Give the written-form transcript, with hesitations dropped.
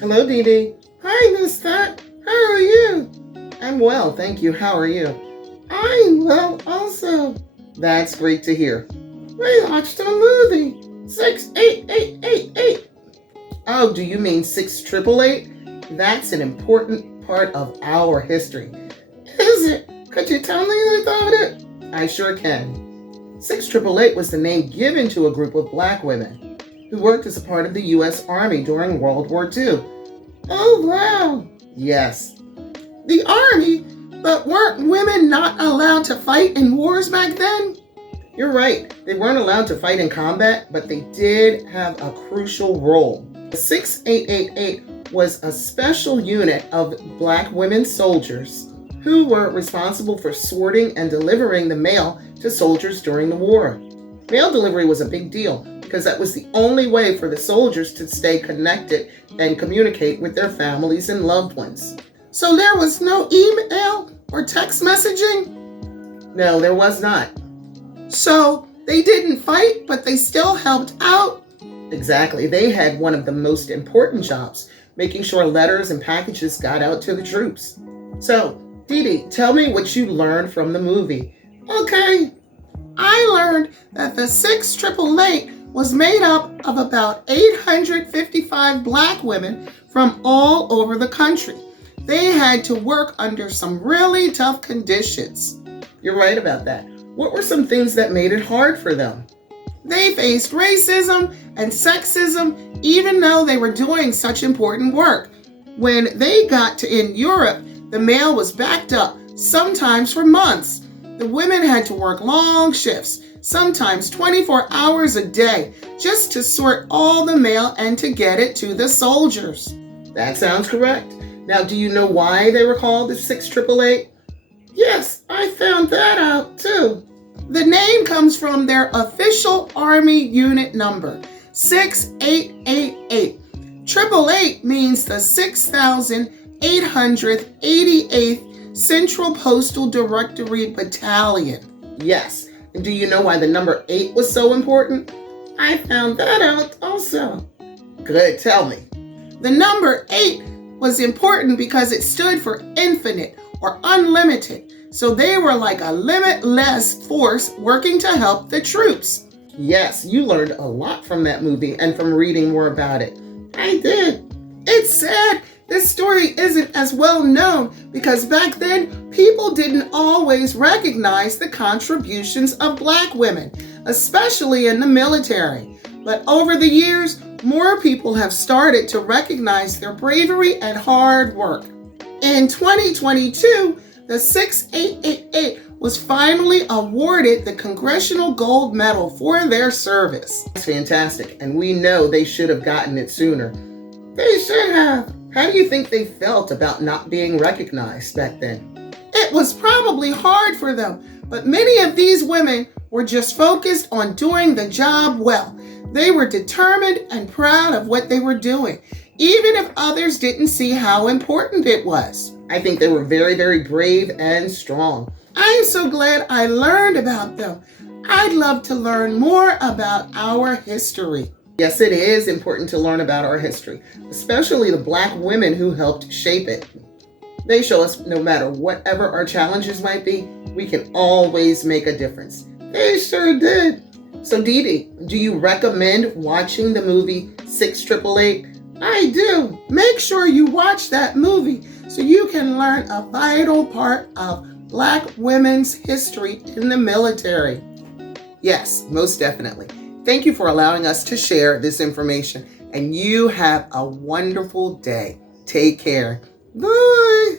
Hello, Dee Dee. Hi, Miss Thought. How are you? I'm well, thank you. How are you? I'm well also. That's great to hear. We watched a movie. 68888. Oh, do you mean 6888? That's an important part of our history. Is it? Could you tell me about it? I sure can. 6888 was the name given to a group of black women who worked as a part of the U.S. Army during World War II. Oh, wow. Yes. The Army? But weren't women not allowed to fight in wars back then? You're right. They weren't allowed to fight in combat, but they did have a crucial role. The 6888 was a special unit of black women soldiers who were responsible for sorting and delivering the mail to soldiers during the war. Mail delivery was a big deal because that was the only way for the soldiers to stay connected and communicate with their families and loved ones. So there was no email or text messaging? No, there was not. So they didn't fight, but they still helped out? Exactly. They had one of the most important jobs, making sure letters and packages got out to the troops. So, Dee Dee, tell me what you learned from the movie. Okay. I learned that the 6888 was made up of about 855 black women from all over the country. They had to work under some really tough conditions. You're right about that. What were some things that made it hard for them? They faced racism and sexism even though they were doing such important work. When they got in Europe, the mail was backed up, sometimes for months. The women had to work long shifts, sometimes 24 hours a day, just to sort all the mail and to get it to the soldiers. That sounds correct. Now, do you know why they were called the 6888? Yes, I found that out too. The name comes from their official Army unit number, 6888. 888 means the 6,888th Central Postal Directory Battalion. Yes, and do you know why the number 8 was so important? I found that out also. Good, tell me. The number 8 was important because it stood for infinite or unlimited. So they were like a limitless force working to help the troops. Yes, you learned a lot from that movie and from reading more about it. I did. It's sad this story isn't as well known because back then people didn't always recognize the contributions of black women, especially in the military. But over the years, more people have started to recognize their bravery and hard work. In 2022, the 6888 was finally awarded the Congressional Gold Medal for their service. That's fantastic, and we know they should have gotten it sooner. They should have. How do you think they felt about not being recognized back then? It was probably hard for them, but many of these women were just focused on doing the job well. They were determined and proud of what they were doing, even if others didn't see how important it was. I think they were very, very brave and strong. I'm so glad I learned about them. I'd love to learn more about our history. Yes, it is important to learn about our history, especially the black women who helped shape it. They show us no matter whatever our challenges might be, we can always make a difference. They sure did. So Dee Dee, do you recommend watching the movie 6888? I do. Make sure you watch that movie so you can learn a vital part of black women's history in the military. Yes, most definitely. Thank you for allowing us to share this information, and you have a wonderful day. Take care. Bye.